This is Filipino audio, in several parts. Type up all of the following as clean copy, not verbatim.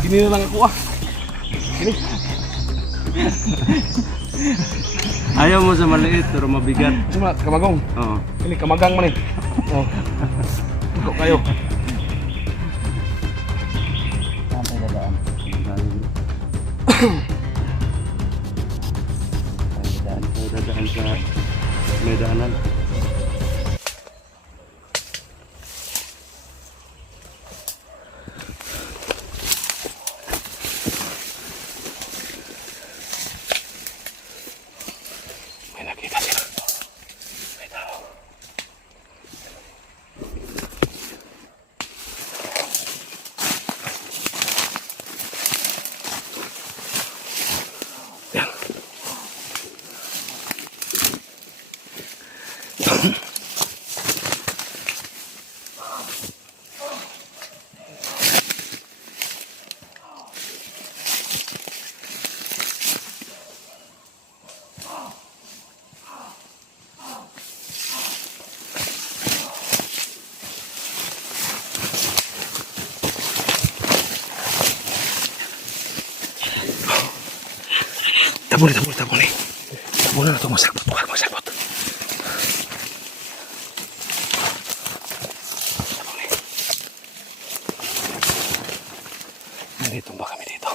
Gini na lang ako ah. Gini. Ayaw mo sa maliit pero mabigat. Cuma kamagong. Oo. Ini kamagang man eh. Oh. Kok kayo. Sampai dadaan. Dadaan sa may daanan. May nakita sila. May tao. Yan. Tabuni. Tabuni na ito, masabot. Huwag masabot. Tabuni. Nandito ba kami dito?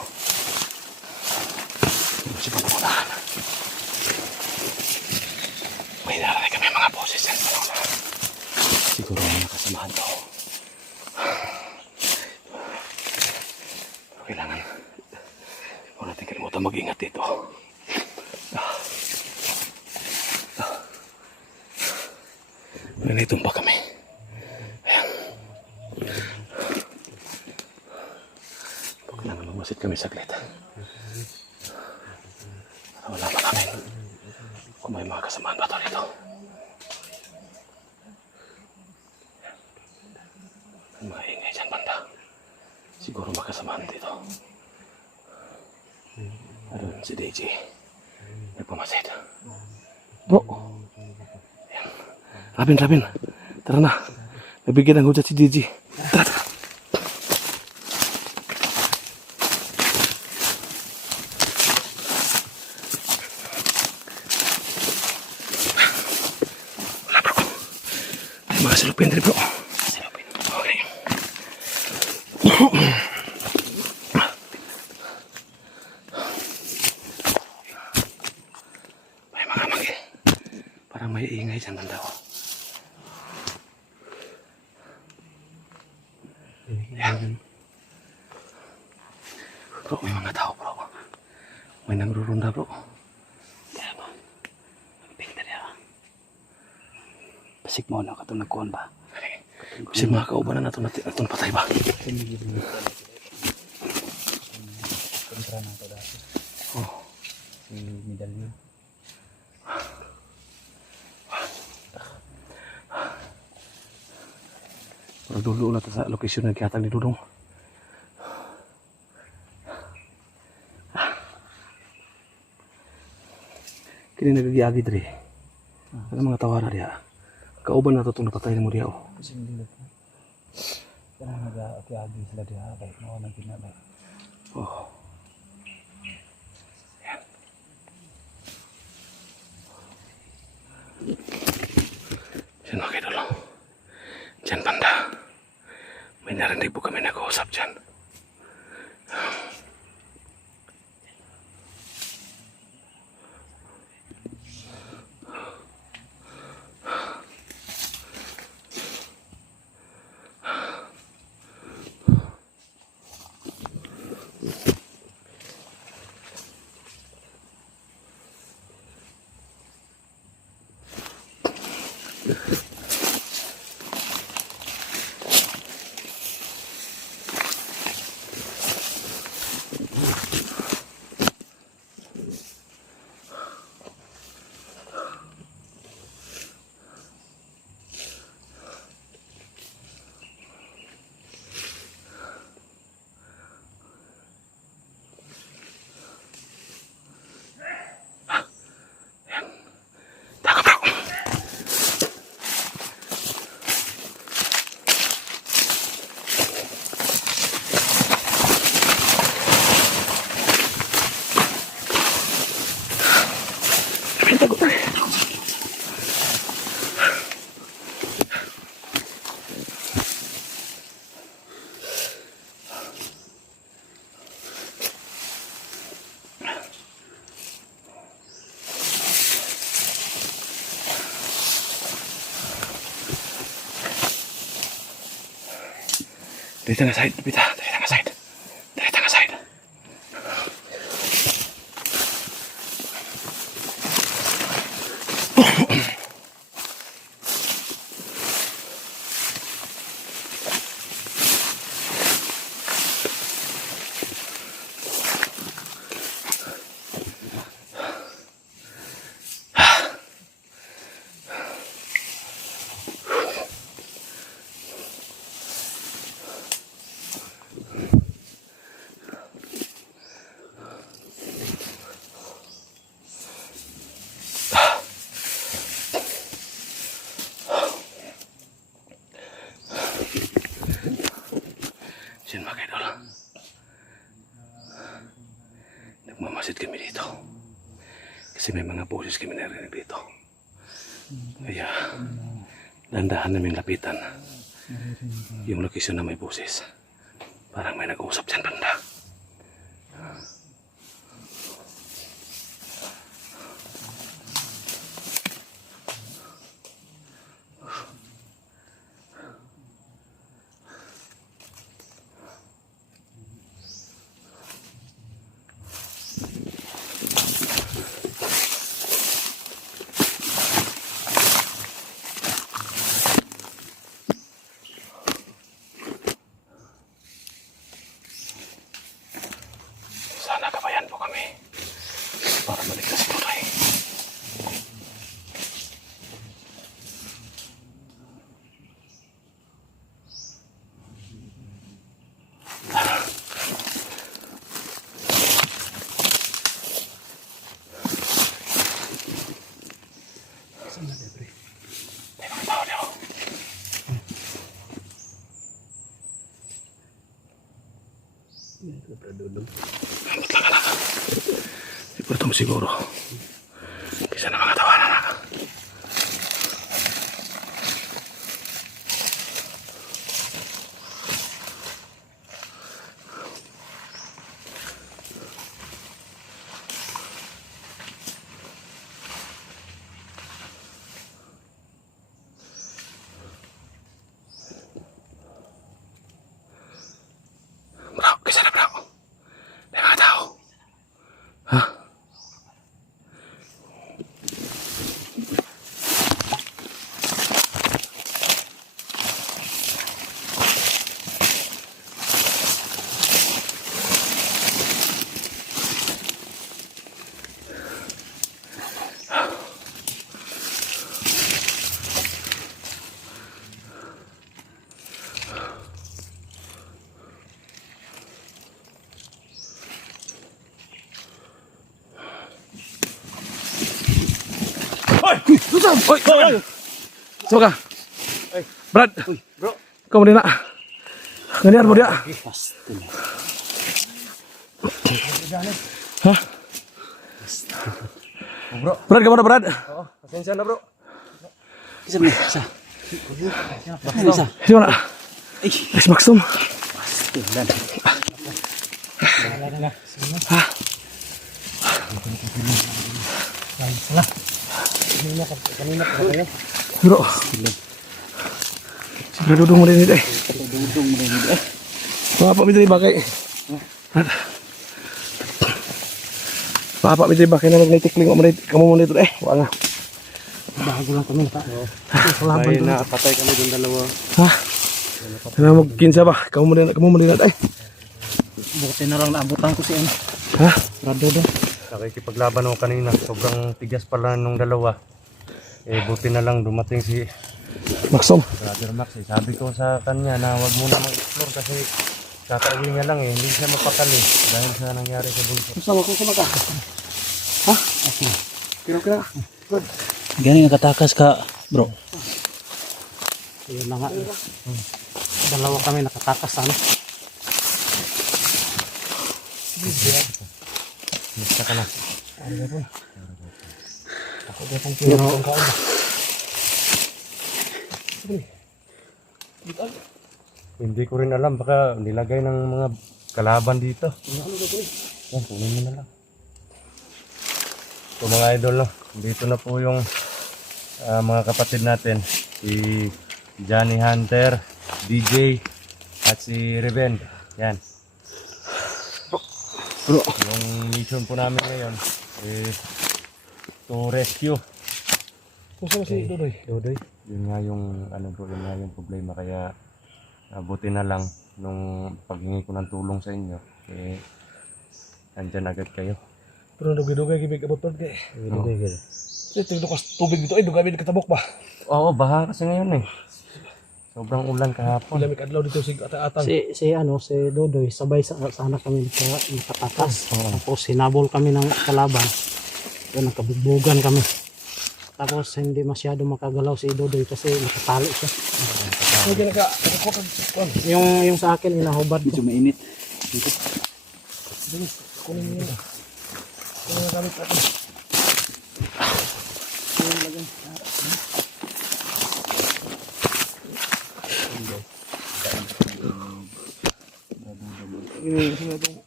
Kasi papunahan. May narinig kami mga boses yan sa luna. Siguro may nakasamahan to. Pero kailangan huwag natin kalimutan mag-ingat dito. Nanitumba kami. Ayan. Kailangan magmasid kami saglit. Para malaman namin kung may mga kasamaan ba ito dito. May mga ingay dyan banda. Siguro makasamaan dito. Adoon si DJ. Nagpamasid. Bro! Rabin, tara na. Nabigyan ng hujat si Gigi. Tara. Wala bro. May mga silupin rin bro. Silupin. Okay. May mga magi. Parang may ingay dyan banda ko. Yan. Bro, may mga tao bro. May nangrurunda bro. Kaya ba? Pinta niya. Pasik mo na katong nagkuhan ba? Kasi mga kauban na nato patay ba? Kontra na ito dati. Oh. Si Medallion. Pero dulu na sa lokasyon na kiyatag ni Dudong. Kini nagagiagi diri. Ano mga tawara diya? Kauban na to itong napatay na mo diya. Kasi hindi na. Kaya nag-agi sila diya. Kahit mga nang pinabay. Oh. Yan. Yan mga idol. Diyan banda. May narinig po kami nag-uusap dyan. Dari tengah side, Pita. Dari tengah side. Dari tengah side. Yan mga idol. Nagmamasid kami dito. Kasi may mga boses kami narinig dito. Kaya dandahan namin lapitan yung location na may boses. Parang may nag-uusap dyan banda. Sana kabayan po kami para maligtas si Tutoy. May mga tao dito. Ambot lang anak. Siguro mo siguro. Kisa na mga tawanan anak. Bro, kisa na bro. May mga tao. Ha? Oi, sama ka? Brad. Bro. Ikaw mo din na. Ganyan mo dia. Pasti na. Ha? Bro. Brad, kamu na Brad? Oo, pasensya na bro. Isa mo, isa. Isa. Sino na? Mas Maxum. Tingnan. Ha? Kanina pa kayo. Bro. Siguro dudung mo rin ito eh. Dudong mo rin dito. Mga pa mitri bakay. Brad. Papa mitri bakay na nagnitikling mo rin. Kamu mo rin ito eh. Wala nga. Bago lang kami ta. May nakapatay kami dun dalawa. Ha? Kailangan magkinsa ba? Kamu mo rin ito eh. Buti na lang naabutan ko si ano. Ha? Rado do. Nakikipaglaban ako kanina. Sobrang tigas pala nung dalawa. Eh buti na lang dumating si Maxum. Brother Max. Eh, sabi ko sa kanya na wag muna mag-explore kasi kakauwi niya lang eh. Hindi siya mapakali dahil sa nangyari sa bunso. Sama ko sama ka. Ha? Kira-kira. Good. Gani nga katakas ka, bro. Yun na nga. Dalawa kami nakatakas ano. Basta ka na. Ano po? Ako din pang pinakong kaon. Hindi ko rin alam. Baka nilagay ng mga kalaban dito. Yan, kunin mo na lang. So mga idol, no? Dito na po yung mga kapatid natin. Si Johnny Hunter, DJ, At si Reven. Yan. Bro. Yung mission po namin ngayon is to rescue. Kung saan si Dodoy? Dodoy. Yun nga yung ano bro, yun nga yung problema, kaya buti na lang nung paghingi ko ng tulong sa inyo andyan agad kayo. Pero dugay-dugay gibig abot pod kay. Dodoy gid. Tingdo kas tubig dito ay dugay mi katabok ba. Oo, baha kasi ngayon sobrang ulan kahapon. Lamig adlaw dito sig ata-atang. Si Dodoy, sabay sa anak kami nakatakas. Tapos hinabol kami ng kalaban. Yun, nagkabugbugan kami. Tapos hindi masyado makagalaw si Dodoy kasi nakatali siya. Sige naka kon. Yung sa akin, inahubad ko. mainit. Kunin niyo. Kunin na gamit natin. Ini sila itong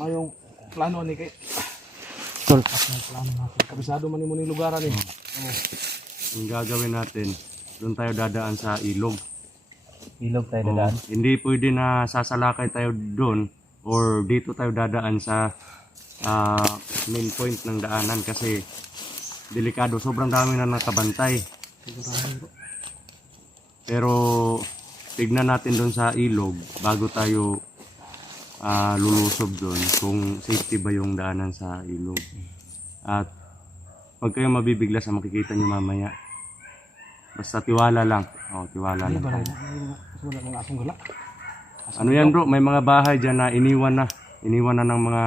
ngayong plano ni kay Tol, plano natin. kabisado man nimo ning lugaran ni. Yung gagawin natin, doon tayo dadaan sa ilog. Ilog tayo Oo, hindi pwede na sasalakay tayo doon or dito tayo dadaan sa main point ng daanan kasi delikado, sobrang dami na nakabantay. Pero tignan natin doon sa ilog bago tayo lulusob doon kung safety ba yung daanan sa ilog. At pag kayo mabibigla sa makikita nyo mamaya, basta tiwala lang. Tiwala lang. Wala mga asong gala. Ano yan bro, may mga bahay dyan na iniwan na ng mga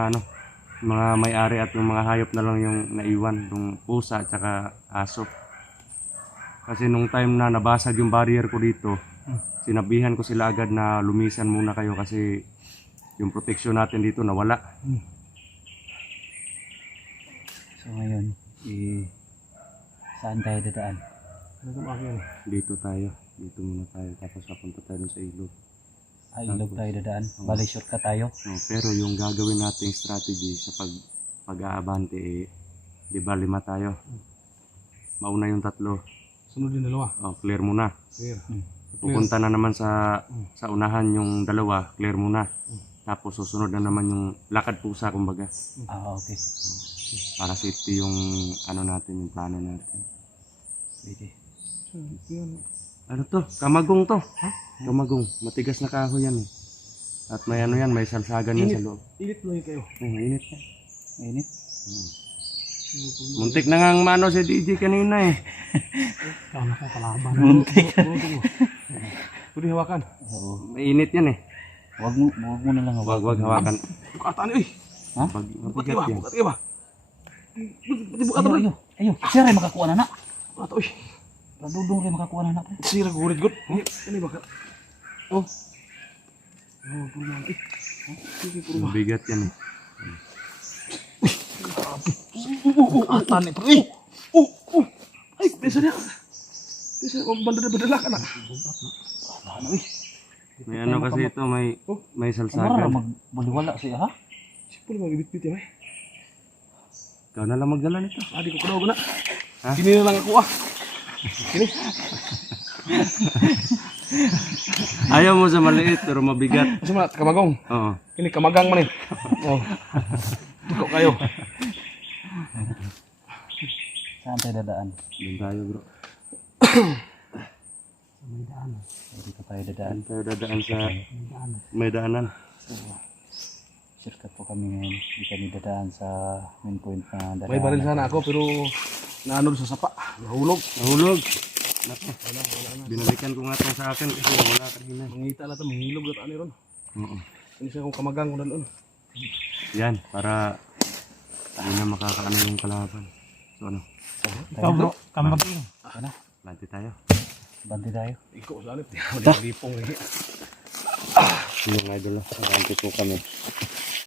mga may-ari at yung mga hayop na lang yung naiwan, yung pusa at saka aso. Kasi nung time na nabasag yung barrier ko dito, sinabihan ko sila agad na lumisan muna kayo kasi yung proteksyon natin dito nawala. So ngayon, saan tayo dadaan? Dito muna tayo, tapos papunta tayo sa ilog. Ilog tayo dadaan. Bali shortcut tayo. No, pero yung gagawin nating strategy sa pag-aabante di ba 5 tayo. Mauna yung 3. Sunod din dalawa. Clear muna. Clear. Pupunta na naman sa unahan yung 2, clear muna. Tapos susunod na naman yung lakad pusa kumbaga. Okay. Para safety yung natin, yung plano natin. Pwede. Ano to? Kamagong to. Kamagong. Matigas na kahoy yan At may may salsagan yan sa loob. Init mo kayo. Init yan. Mainit. Muntik na nga mano si DJ kanina Ano ko kalaban. Muntik. Pwede hawakan. Oo. Mainit yan Wag mo na lang hawak. Wag hawakan. Bukatan ni. Ha? Mabigat yan. Bukat ba? Bukatan ba? Ayo. Siya rin makakuha na na. Ato oy. Radudong rin makakuha na na. Sira gurit gud. Ini baka. Oh. Puro man. Sige puro ba. Mabigat yan Bukatan ni pre. Ay, bisa niya. Bisa banda-banda ka na. May kasi ito, may Mara salsagan. magbaliwala siya ha. Sipol mo ibit-bit ya, may. Ikaw na lang magdala nito. Di ko kudaw na. Ha? Kini na lang ako Kini. Ayaw mo sa maliit pero mabigat. Kasi mga kamagong. Oo. Kini kamagang man Oh. Tuko kayo. Saan tayo dadaan? Doon tayo bro. May daan. Dito tayo dadaan. Doon tayo dadaan sa May daan. may daanan. Shortcut po kami ngayon. Hindi kami dadaan sa main point na dadaan. May baril sana ako pero naanod sa sapa. Nahulog. Nahulog. Naku. Binalikan ko nga ito sa akin kasi wala kanina. Mangita na ito, manghilog at ani ron. Oo. Ini siya kung kamagang ko doon. Yan, para hindi na makakaano yung kalaban. So ano, Ikaw bro, kamaging. lanti tayo. Bandi tayo. Ikaw sa anit. Wala lipong lagi. Yung idol, lanti po kami.